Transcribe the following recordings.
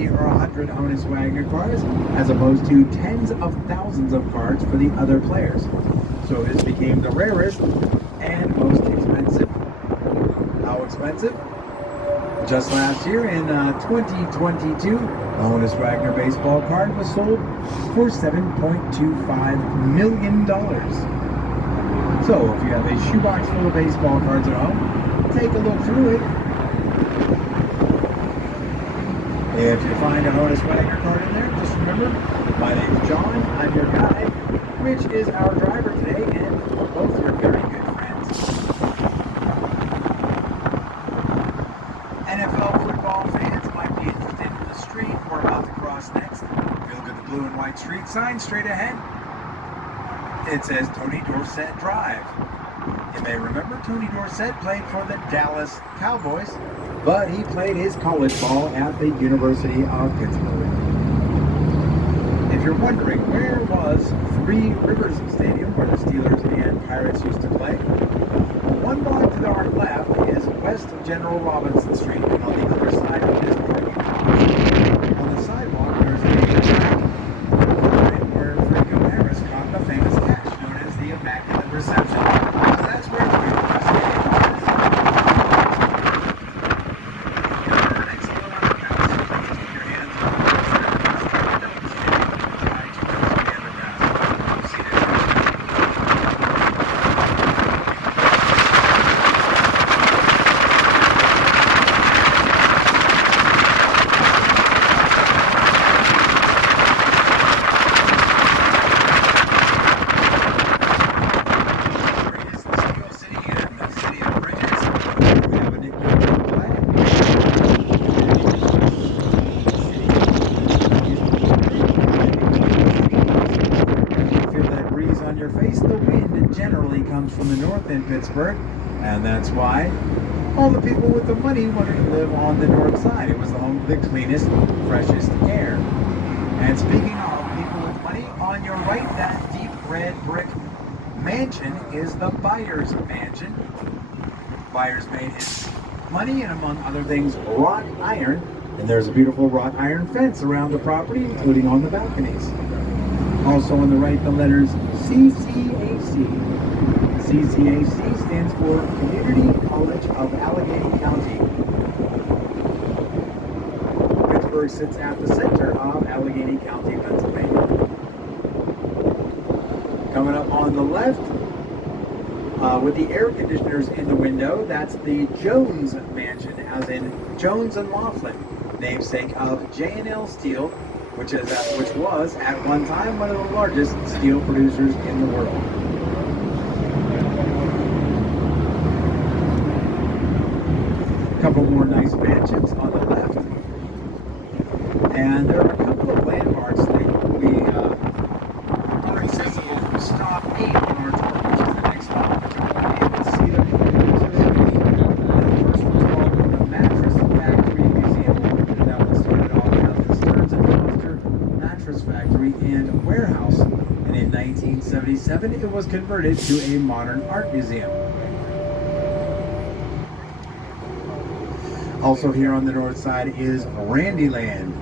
50 or 100 Honus Wagner cars, as opposed to tens of thousands of cards for the other players. So this became the rarest and most expensive. How expensive? Just last year in 2022, the Honus Wagner baseball card was sold for $7.25 million. So if you have a shoebox full of baseball cards at home, take a look through it. If you find a Honus Wagner card in there, just remember, my name's John, I'm your guide, Rich is our driver today, and both are very good friends. NFL football fans might be interested in the street we're about to cross next. If you look at the blue and white street sign straight ahead, it says Tony Dorsett Drive. You may remember Tony Dorsett played for the Dallas Cowboys, but he played his college ball at the University of Pittsburgh. If you're wondering where was Three Rivers Stadium, where the Steelers and Pirates used to play, one block to our left is West General Robinson Street, and on the other side of this parking lot, on the sidewalk, there's a track where Franco Harris caught the famous catch known as the Immaculate Reception. So that's where Three Rivers Stadium is. From the north in Pittsburgh, and that's why all the people with the money wanted to live on the north side. It was the home of the cleanest, freshest air. And speaking of people with money, on your right, that deep red brick mansion is the Byers Mansion. Byers made his money and, among other things, wrought iron, and there's a beautiful wrought iron fence around the property, including on the balconies. Also on the right, the letters CCAC. CCAC stands for Community College of Allegheny County. Pittsburgh sits at the center of Allegheny County, Pennsylvania. Coming up on the left, with the air conditioners in the window, that's the Jones Mansion, as in Jones and Laughlin, namesake of J&L Steel, which was at one time one of the largest steel producers in the world. A couple more nice mansions on the left, and there are a couple of landmarks that we are accessible from stop 8 on our tour, which is the next stop, but you won't be able to see them. The first one's called the Mattress Factory Museum. That one started off as the Stearns and Foster Mattress Factory and Warehouse, and in 1977 it was converted to a modern art museum. Also here on the north side is Randyland.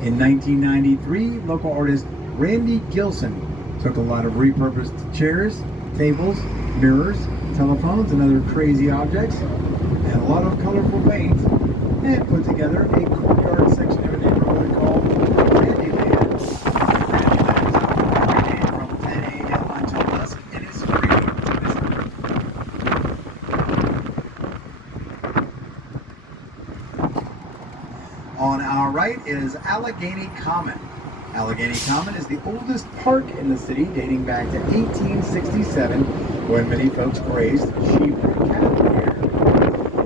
In 1993, local artist Randy Gilson took a lot of repurposed chairs, tables, mirrors, telephones, and other crazy objects, and a lot of colorful paint, and put together a courtyard section of a neighborhood called Randyland. Randyland is open every day from 10 a.m. until dusk. It is free to visit. On our right is Allegheny Common. Allegheny Common is the oldest park in the city, dating back to 1867, when many folks grazed sheep and cattle here.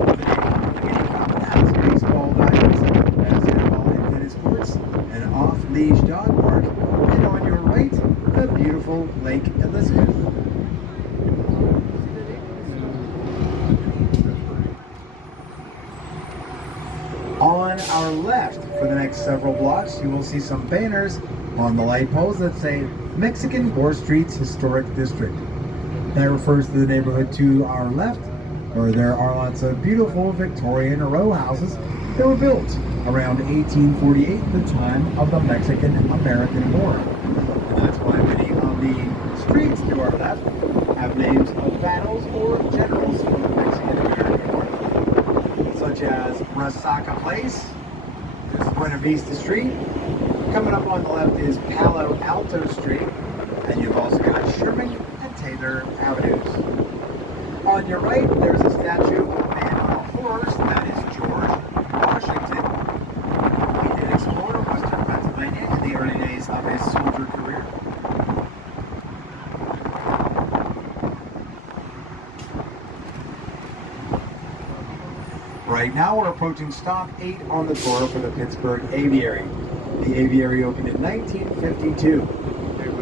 Today, Allegheny Common has baseball diamonds, basketball and tennis courts, an off-leash dog park, and on your right, the beautiful Lake Elizabeth. On our left, for the next several blocks, you will see some banners on the light poles that say Mexican Gore Street's Historic District. That refers to the neighborhood to our left, where there are lots of beautiful Victorian row houses They were built around 1848, the time of the Mexican-American War. And that's why many of the streets to our left have names of battles or generals from the Mexican-American War, such as Resaca Place, Buena Vista Street. Coming up on the left is Palo Alto Street, and you've also got Sherman and Taylor Avenues. On your right, there's a statue of a man on a horse. That is George Washington. He did explore western Pennsylvania in the early days of his soldier career. Right now, we're approaching stop 8 on the tour for the Pittsburgh Aviary. The aviary opened in 1952.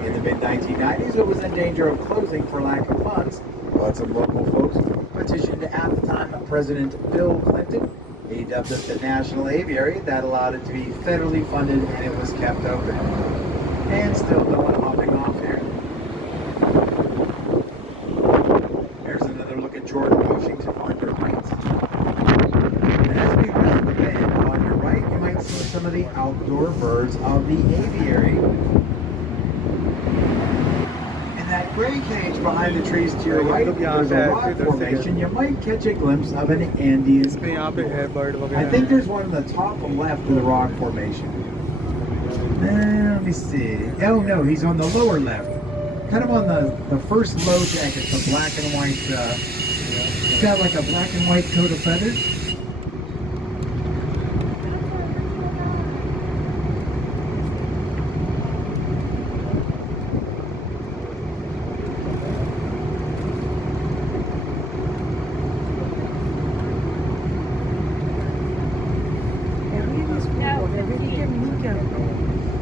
In the mid-1990s, it was in danger of closing for lack of funds, but some local folks petitioned at the time President Bill Clinton. He dubbed it the National Aviary. That allowed it to be federally funded, and it was kept open. And still no one hopping off here. There's another look at George Washington on your right. And as we round the bend on your right, you might see some of the outdoor birds of the aviary. That gray cage behind the trees to your right, there's a rock formation. You might catch a glimpse of an Andean. I think there's one on the top left of the rock formation. Let me see. Oh no, he's on the lower left. Kind of on the first low deck. It's a black and white, it's got like a black and white coat of feathers.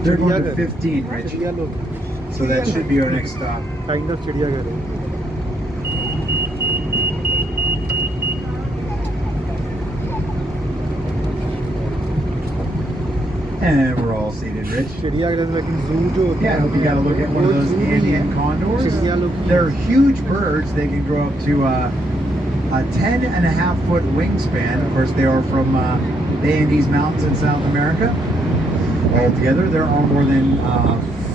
They're going to 15, Rich. So that should be our next stop. Kind of चिड़ियाघर है. And we're all seated, Rich. चिड़ियाघर is like zoo जो होता है. Yeah, I hope you got to look at one of those Andean condors. They're huge birds. They can grow up to a 10.5-foot wingspan. Of course, they are from the Andes Mountains in South America. Altogether, there are more than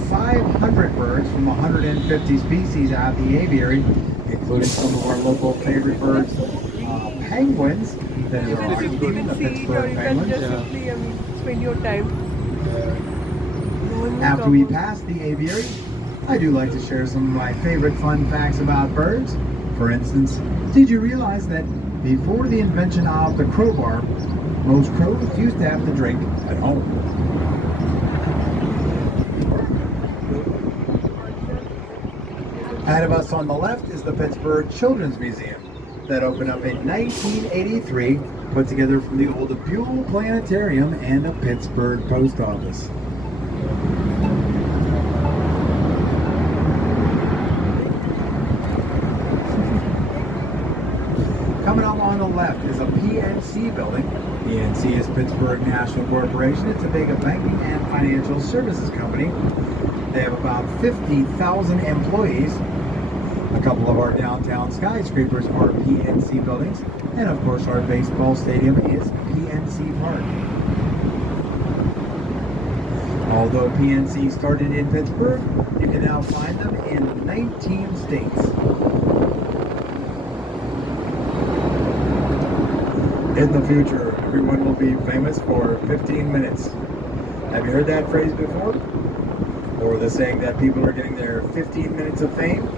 500 birds from 150 species at the aviary, including some of our local favorite birds, penguins. That is our the Pittsburgh penguins. Spend your time. After we pass the aviary, I do like to share some of my favorite fun facts about birds. For instance, did you realize that before the invention of the crowbar, most crows used to have to drink at home? Ahead of us on the left is the Pittsburgh Children's Museum that opened up in 1983, put together from the old Buell Planetarium and the Pittsburgh Post Office. Coming up on the left is a PNC building. PNC is Pittsburgh National Corporation. It's a big banking and financial services company. They have about 50,000 employees. A couple of our downtown skyscrapers are PNC buildings. And of course our baseball stadium is PNC Park. Although PNC started in Pittsburgh, you can now find them in 19 states. In the future, everyone will be famous for 15 minutes. Have you heard that phrase before? Or the saying that people are getting their 15 minutes of fame?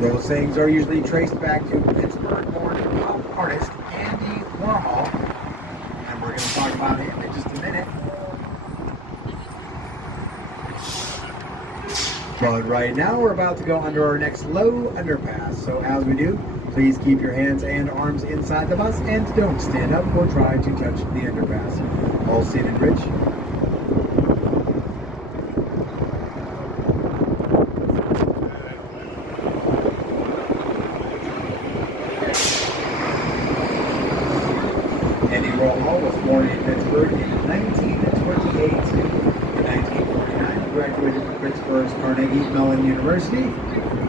Those sayings are usually traced back to Pittsburgh-born pop artist Andy Warhol. And we're going to talk about him in just a minute. But right now, we're about to go under our next low underpass. So as we do, please keep your hands and arms inside the bus and don't stand up or try to touch the underpass. All seated, Rich. Andy Warhol was born in Pittsburgh in 1928. In 1949, he graduated from Pittsburgh's Carnegie Mellon University.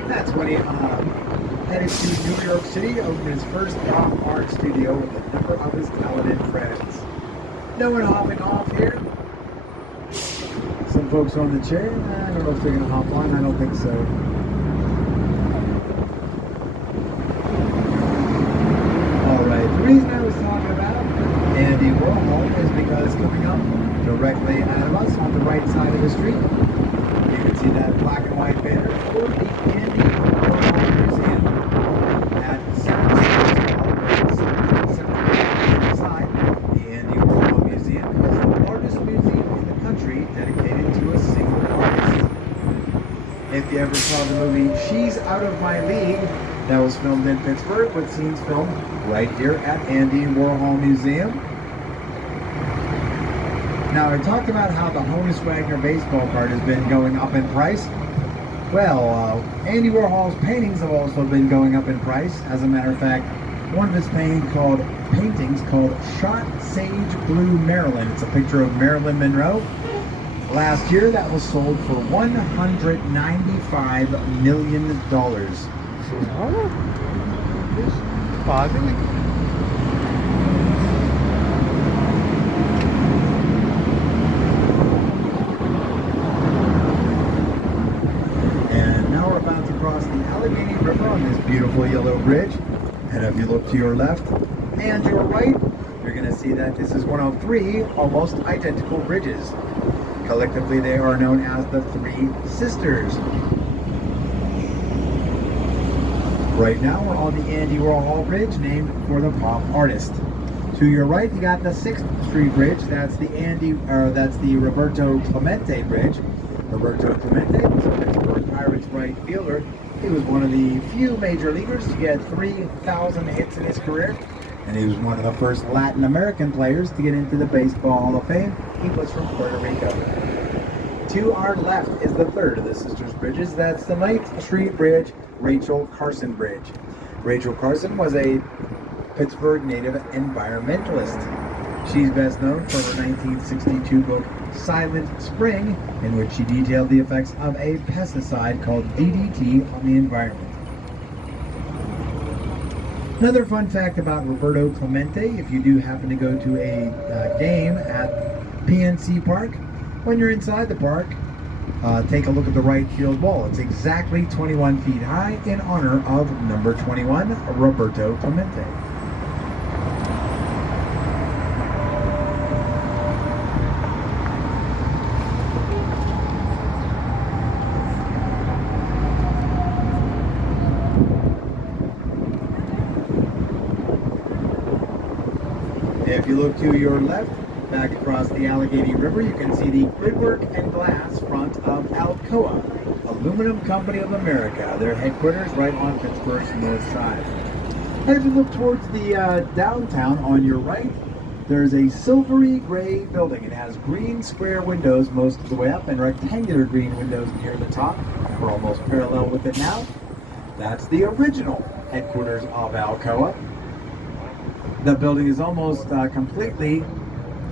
That's when he headed to New York City, opened his first pop art studio with a number of his talented friends. No one hopping off here. Some folks on the chair. I don't know if they're going to hop on. I don't think so. Alright, the reason I was talking about Andy Warhol is because coming up directly ahead of us on the right side of the street, you can see that black and white banner for the Andy Warhol Museum at 7 side. The Andy Warhol Museum is the largest museum in the country dedicated to a single artist. If you ever saw the movie She's Out of My League, that was filmed in Pittsburgh, with scenes filmed right here at Andy Warhol Museum. Now, I talked about how the Honus Wagner baseball card has been going up in price. Well, Andy Warhol's paintings have also been going up in price. As a matter of fact, one of his paintings called Shot Sage Blue Marilyn. It's a picture of Marilyn Monroe. Last year, that was sold for $195 million. And now we're about to cross the Allegheny River on this beautiful yellow bridge. And if you look to your left and your right, you're going to see that this is one of three almost identical bridges. Collectively, they are known as the Three Sisters. Right now, we're on the Andy Warhol Bridge, named for the pop artist. To your right, you got the 6th Street Bridge. That's the Roberto Clemente Bridge. Roberto Clemente was a Pittsburgh Pirates right fielder. He was one of the few major leaguers to get 3,000 hits in his career, and he was one of the first Latin American players to get into the Baseball Hall of Fame. He was from Puerto Rico. To our left is the 3rd of the Sisters Bridges. That's the 9th Street Bridge, Rachel Carson Bridge. Rachel Carson was a Pittsburgh native environmentalist. She's best known for her 1962 book, Silent Spring, in which she detailed the effects of a pesticide called DDT on the environment. Another fun fact about Roberto Clemente, if you do happen to go to a game at PNC Park, when you're inside the park, take a look at the right field wall. It's exactly 21 feet high in honor of number 21, Roberto Clemente. If you look to your left, back across the Allegheny River, you can see the Gridwork and Glass front of Alcoa, Aluminum Company of America. Their headquarters right on Pittsburgh's north side. And if you look towards the downtown on your right, there's a silvery gray building. It has green square windows most of the way up and rectangular green windows near the top. We're almost parallel with it now. That's the original headquarters of Alcoa. The building is almost completely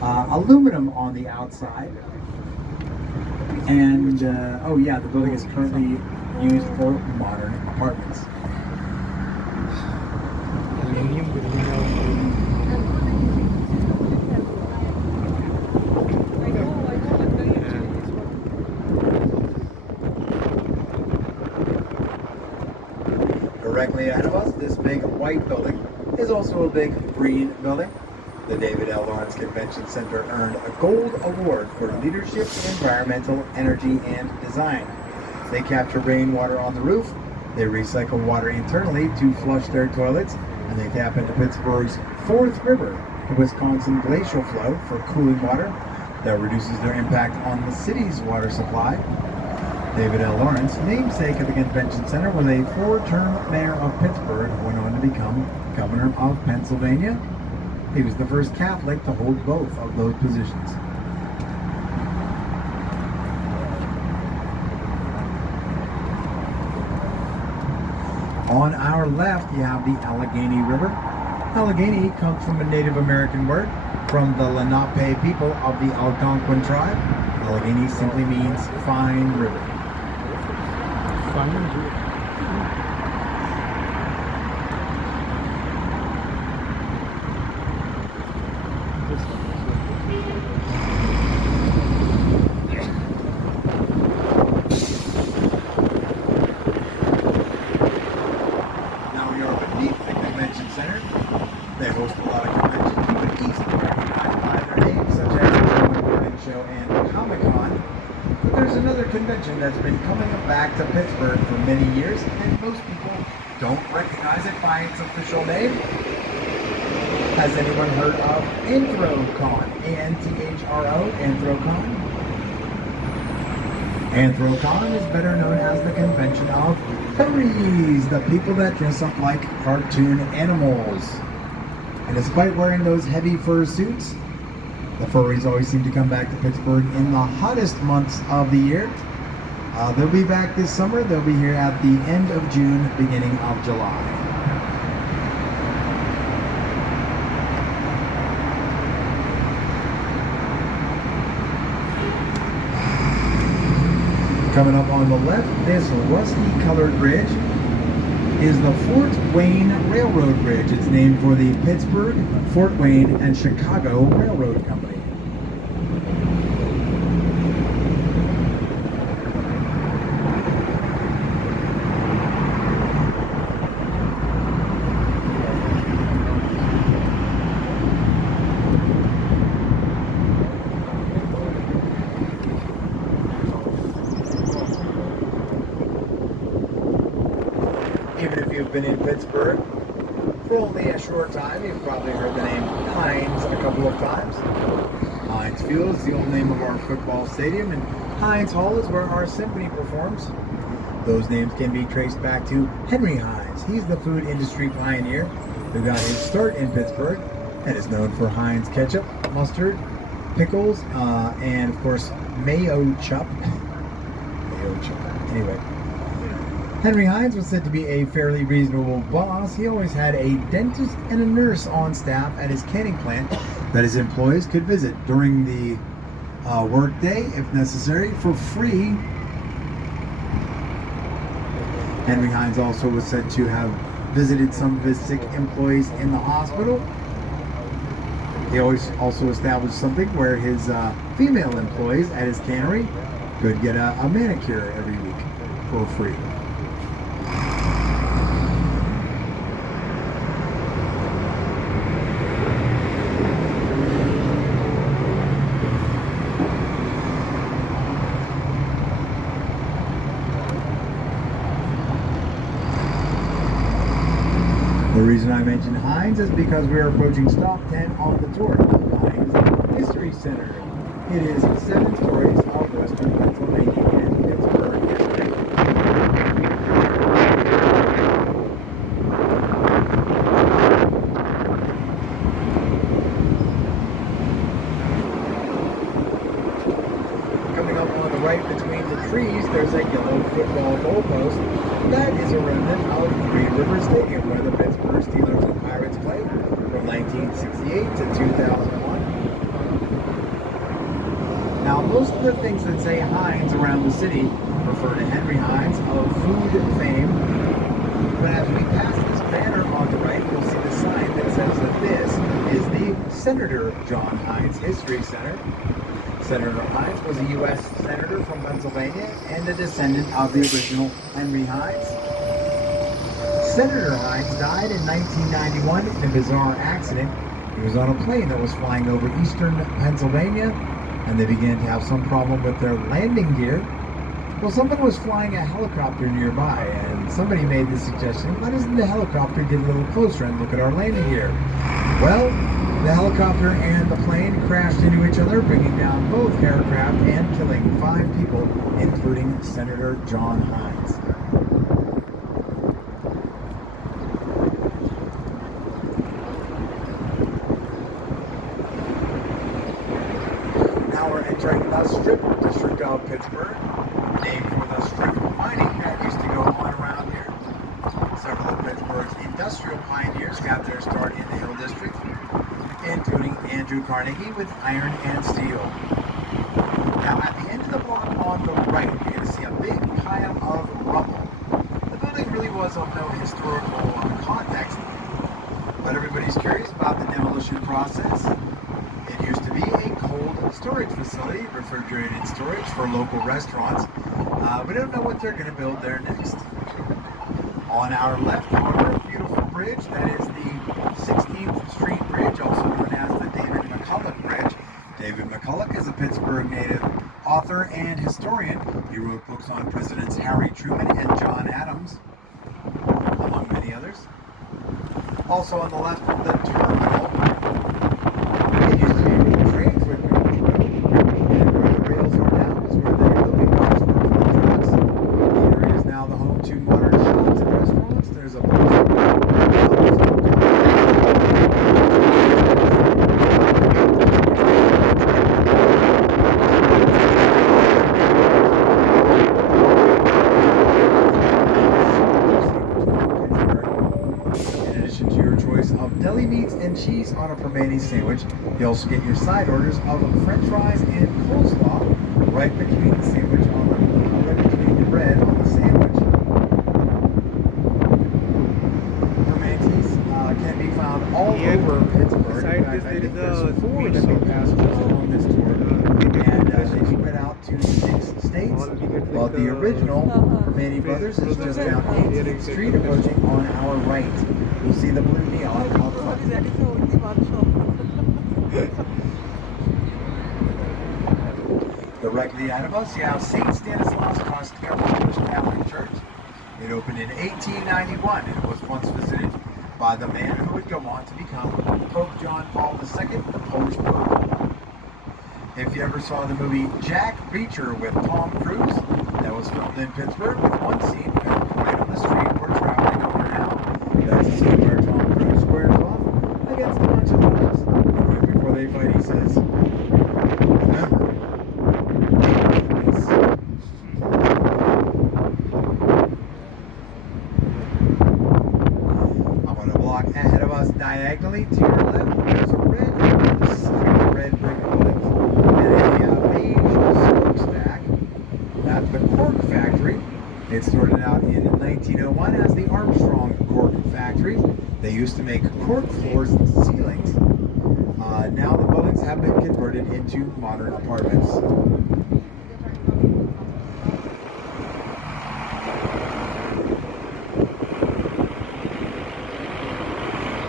aluminum on the outside, and oh yeah, the building is currently used for modern apartments. Directly ahead of us, this big white building is also a big green building. The David L. Lawrence Convention Center earned a gold award for leadership in environmental energy and design. They capture rainwater on the roof, they recycle water internally to flush their toilets, and they tap into Pittsburgh's Fourth River, the Wisconsin glacial flow, for cooling water that reduces their impact on the city's water supply. David L. Lawrence, namesake of the Convention Center, was a 4-term mayor of Pittsburgh who went on to become governor of Pennsylvania. He was the first Catholic to hold both of those positions. On our left, you have the Allegheny River. Allegheny comes from a Native American word from the Lenape people of the Algonquin tribe. Allegheny simply means fine river. Fine river. there's another convention that's been coming back to Pittsburgh for many years, and most people don't recognize it by its official name. Has anyone heard of Anthrocon? A-N-T-H-R-O, Anthrocon? Anthrocon is better known as the convention of furries, the people that dress up like cartoon animals. And despite wearing those heavy fur suits, the furries always seem to come back to Pittsburgh in the hottest months of the year. They'll be back this summer. They'll be here at the end of June, beginning of July. Coming up on the left, this rusty-colored bridge is the Fort Wayne Railroad Bridge. It's named for the Pittsburgh, Fort Wayne, and Chicago Railroad Company. Even if you've been in Pittsburgh for only a short time, you've probably heard the name Heinz a couple of times. Heinz Field is the old name of our football stadium, and Heinz Hall is where our symphony performs. Those names can be traced back to Henry Heinz. He's the food industry pioneer who got his start in Pittsburgh and is known for Heinz ketchup, mustard, pickles, and of course mayo chup. Mayo chup. Anyway. Henry Heinz was said to be a fairly reasonable boss. He always had a dentist and a nurse on staff at his canning plant that his employees could visit during the workday, if necessary, for free. Henry Heinz also was said to have visited some of his sick employees in the hospital. He always also established something where his female employees at his cannery could get a manicure every week for free. The reason I mentioned Heinz is because we are approaching stop 10 on the tour, the Heinz History Center. It is 7 stories of Western Pennsylvania and Pittsburgh history. Coming up on the right between the trees, there's a yellow football goalpost. That is a remnant of Green River Stadium, where the Pittsburgh Steelers and Pirates played from 1968 to 2001. Now, most of the things that say Heinz around the city refer to Henry Heinz of food fame. But as we pass this banner on the right, you'll see the sign that says that this is the Senator John Heinz History Center. Senator Heinz was a U.S. Senator from Pennsylvania and a descendant of the original Henry Heinz. Senator Heinz died in 1991 in a bizarre accident. He was on a plane that was flying over eastern Pennsylvania, and they began to have some problem with their landing gear. Well, someone was flying a helicopter nearby, and somebody made the suggestion, why doesn't the helicopter get a little closer and look at our landing gear? Well, the helicopter and the plane crashed into each other, bringing down both aircraft and killing 5 people, including Senator John Heinz. Now we're entering the Strip District of Pittsburgh, named for the strip mining that used to go on around here. Several of Pittsburgh's industrial pioneers got their start in the Hill District, including Andrew Carnegie with iron and steel. Now at the end of the block on the right, you're going to see a big pile of rubble. The building really was of no historical context, but everybody's curious about the demolition process. It used to be a cold storage facility, refrigerated storage for local restaurants. We don't know what they're going to build there next. On our left, however, a beautiful bridge. That is the 16th Street Bridge, also known as the David McCulloch Bridge. David McCulloch is a Pittsburgh native author and historian. He wrote books on Presidents Harry Truman and John Adams, among many others. Also on the left, the terminal. It used to be where trains would go through, and where the rails are now is where the loading docks were for the trucks. The area is now the home to modern shops and restaurants. There's a deli meats and cheese on a Permane sandwich. You also get your side orders of French fries and coleslaw right between the sandwich on the right between the bread on the sandwich. Permane's can be found all over Pittsburgh. In fact, I think there's 4 different passages on this tour, and they spread out to 6 states. While the original Permane Brothers is just down 18th Street, approaching on our right. You'll see the blue neon out front. Directly ahead of us, you have St. Stanislaus Catholic Church. It opened in 1891 and it was once visited by the man who would go on to become Pope John Paul II, the Polish Pope. If you ever saw the movie Jack Reacher with Tom Cruise, that was filmed in Pittsburgh with one scene filmed right on the street we're traveling over now. That's the scene where Tom Cruise squares off against a bunch of dogs. And right before they fight, he says, "Remember, it's..." I'm on a block ahead of us diagonally to your left. There's a red brick building and a beige smokestack. That's the cork factory. It started out in 1901 as the Armstrong Cork Factory. They used to make cork floors and ceilings. Now the buildings have been converted into modern apartments.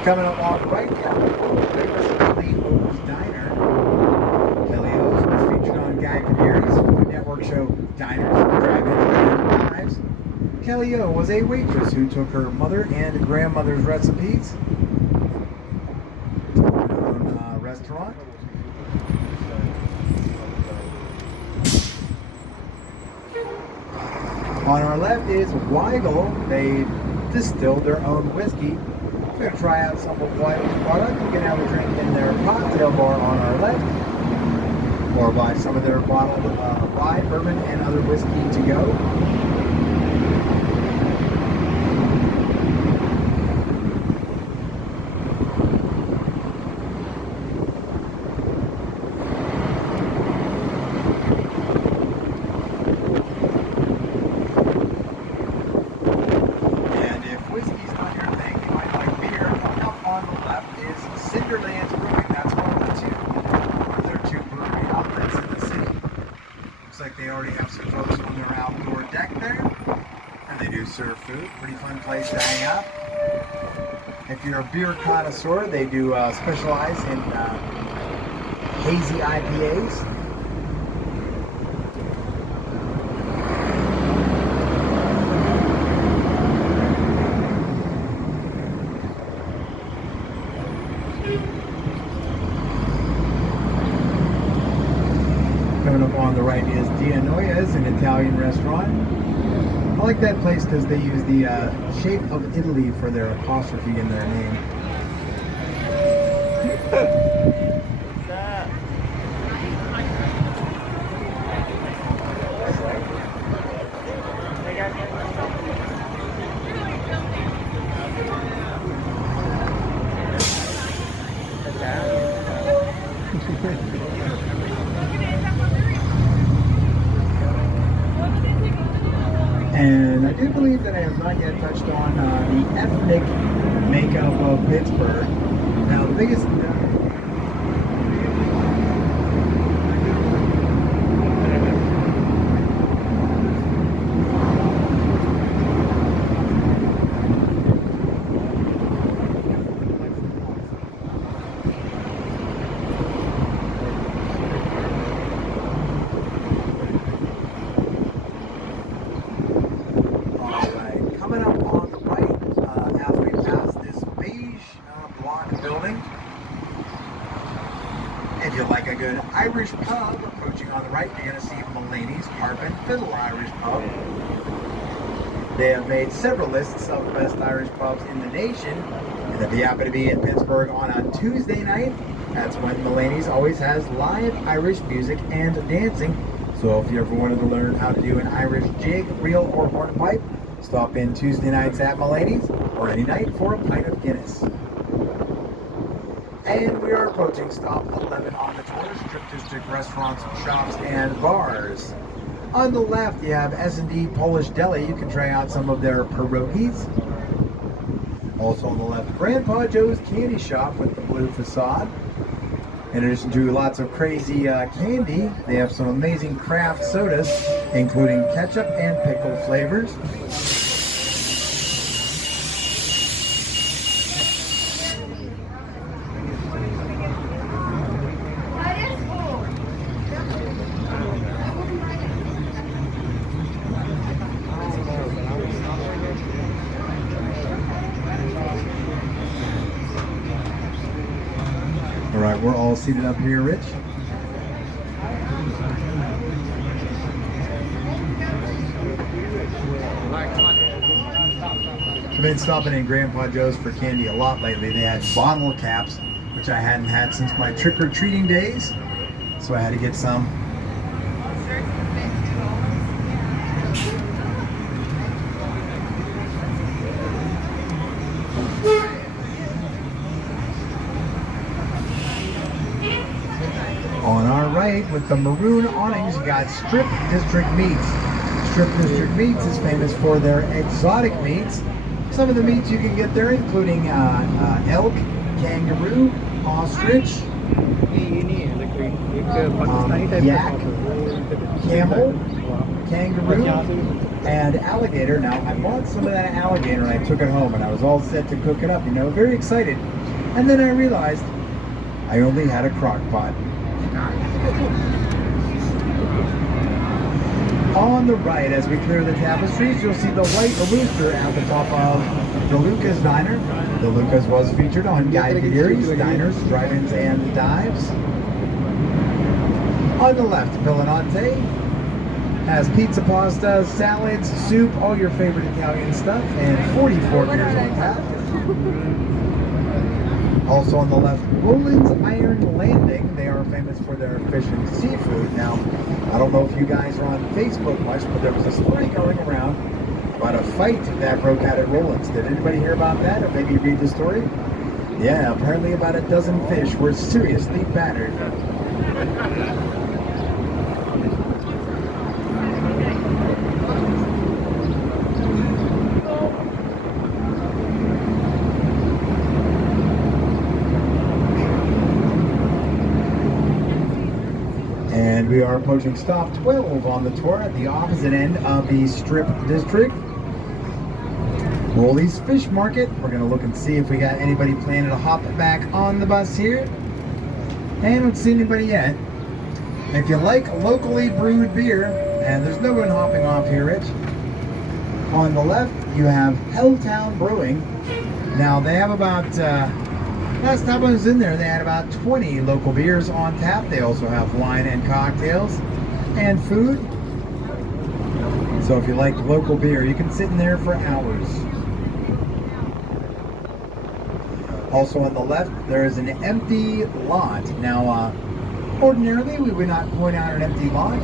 Coming up on right now, Kelly O's Diner. Kelly O's was featured on Guy Fieri's Food Network show Diners, Drive-Ins, and Dives. Kelly O was a waitress who took her mother and grandmother's recipes to her own restaurant. On our left is Weigel. They distilled their own whiskey. If you're going to try out some of Weigel's product, you can have a drink in their cocktail bar on our left, or buy some of their bottled rye, bourbon, and other whiskey to go. Serve food, pretty fun place to hang out. If you're a beer connoisseur, they do specialize in hazy IPAs. Coming up on the right is Dianoia's, an Italian restaurant. I like that place because they use the shape of Italy for their apostrophe in their name. And I do believe that I have not yet touched on the ethnic makeup of Pittsburgh. Now, the biggest... right, you're going to see Mulaney's Harp and Fiddle Irish Pub. They have made several lists of the best Irish pubs in the nation. And if you happen to be in Pittsburgh on a Tuesday night, that's when Mulaney's always has live Irish music and dancing. So if you ever wanted to learn how to do an Irish jig, reel, or hornpipe, stop in Tuesday nights at Mulaney's or any night for a pint of Guinness. And we are approaching stop 11 on the tour, Strip District restaurants, shops, and bars. On the left, you have S&D Polish Deli. You can try out some of their pierogies. Also on the left, Grandpa Joe's Candy Shop with the blue facade. In addition to lots of crazy candy, they have some amazing craft sodas, including ketchup and pickle flavors. All right, we're all seated up here, Rich. I've been stopping in Grandpa Joe's for candy a lot lately. They had bottle caps, which I hadn't had since my trick-or-treating days, so I had to get some. On our right, with the maroon awnings, you got Strip District Meats. Strip District Meats is famous for their exotic meats. Some of the meats you can get there, including elk, kangaroo, ostrich, yak, camel, kangaroo, and alligator. Now, I bought some of that alligator and I took it home and I was all set to cook it up, very excited. And then I realized I only had a crock pot. On the right, as we clear the tapestries, you'll see the white rooster at the top of the Lucas Diner. The Lucas was featured on Guy Fieri's Diners, Drive-Ins, and Dives. On the left, Villanante has pizza, pasta, salads, soup, all your favorite Italian stuff, and 44 beers on tap. Also on the left, Roland's Iron Landing. They are famous for their fish and seafood. Now, I don't know if you guys are on Facebook much, but there was a story going around about a fight that broke out at Roland's. Did anybody hear about that, or maybe read the story? Yeah, apparently about a dozen fish were seriously battered. And we are approaching stop 12 on the tour at the opposite end of the Strip District. Rolly's Fish Market. We're going to look and see if we got anybody planning to hop back on the bus here. And don't see anybody yet. If you like locally brewed beer, and there's no one hopping off here, Rich. On the left, you have Helltown Brewing. Now, they have about... last time I was in there, they had about 20 local beers on tap. They also have wine and cocktails and food. So if you like local beer, you can sit in there for hours. Also on the left, there is an empty lot. Now, ordinarily, we would not point out an empty lot.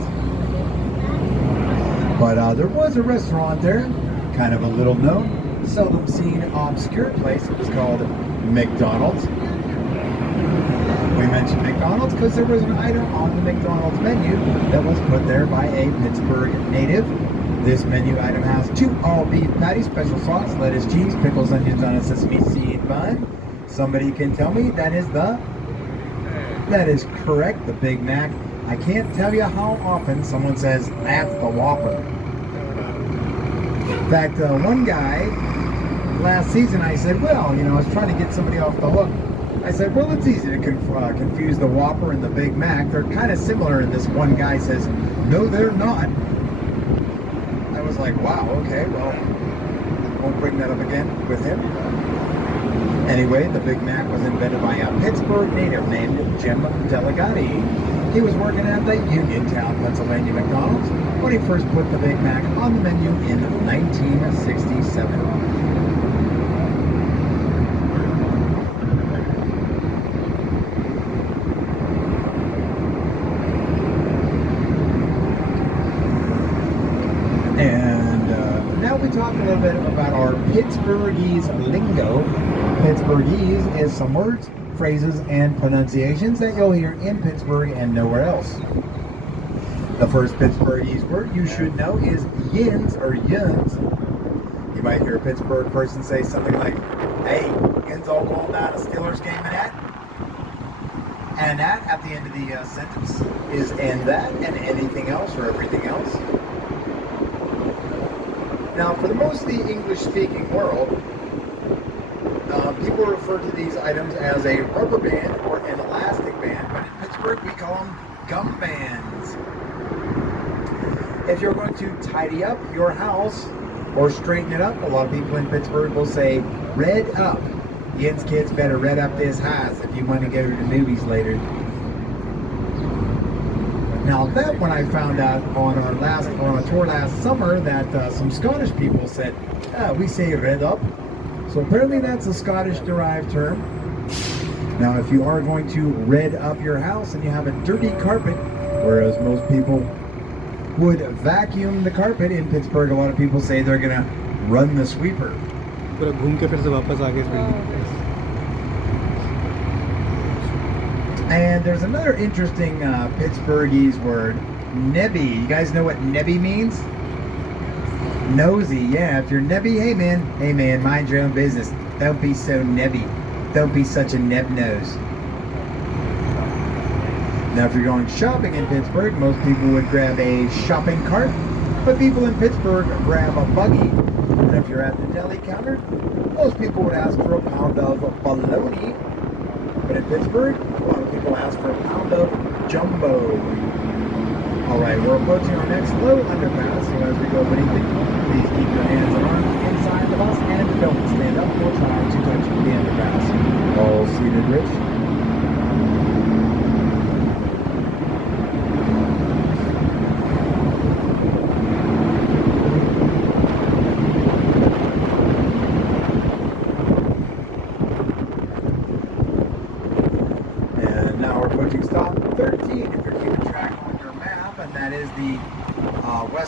But there was a restaurant there, kind of a little known, seldom seen, obscure place. It was called McDonald's. We mentioned McDonald's because there was an item on the McDonald's menu that was put there by a Pittsburgh native. This menu item has 2 all-beef patties, special sauce, lettuce, cheese, pickles, onions on a sesame seed bun. Somebody can tell me that is correct, the Big Mac. I can't tell you how often someone says, that's the Whopper. In fact, one guy, last season I said, well, I was trying to get somebody off the hook. I said, well, it's easy to confuse the Whopper and the Big Mac. They're kind of similar, and this one guy says, no, they're not. I was like, wow, okay, well, won't bring that up again with him. Anyway, the Big Mac was invented by a Pittsburgh native named Jim Delegati. He was working at the Uniontown, Pennsylvania McDonald's when he first put the Big Mac on the menu in 1967. And now we talk a little bit about our Pittsburghese lingo. Pittsburghese is some words, phrases, and pronunciations that you'll hear in Pittsburgh and nowhere else. The first Pittsburghese word you should know is yins or yuns. You might hear a Pittsburgh person say something like, "Hey, yins all going down a Steelers game and that?" And that at the end of the sentence is "and that" and anything else or everything else. Now, for the most of the English-speaking world, people refer to these items as a rubber band or an elastic band, but in Pittsburgh we call them gum bands. If you're going to tidy up your house or straighten it up, a lot of people in Pittsburgh will say, "Red up." Yin's kids better red up this house if you want to go to the movies later. Now that when I found out on a tour last summer that some Scottish people said, we say red up. So apparently that's a Scottish derived term. Now if you are going to red up your house and you have a dirty carpet, whereas most people would vacuum the carpet, in Pittsburgh a lot of people say they're gonna run the sweeper. पूरा घूम के फिर से वापस आ गए इस building पे। And there's another interesting Pittsburghese word, nebby. You guys know what nebby means? Nosy. Yeah, if you're nebby, hey man, mind your own business. Don't be so nebby. Don't be such a neb nose. Now, if you're going shopping in Pittsburgh, most people would grab a shopping cart, but people in Pittsburgh grab a buggy. And if you're at the deli counter, most people would ask for a pound of bologna. But in Pittsburgh, a lot of people ask for a pound of jumbo. All right, we're approaching our next low underpass, so as we go beneath it, please keep your hands and arms inside the bus and don't stand up or try to touch the underpass. All seated, Rich. Stop 13 if you're keeping track on your map, and that is the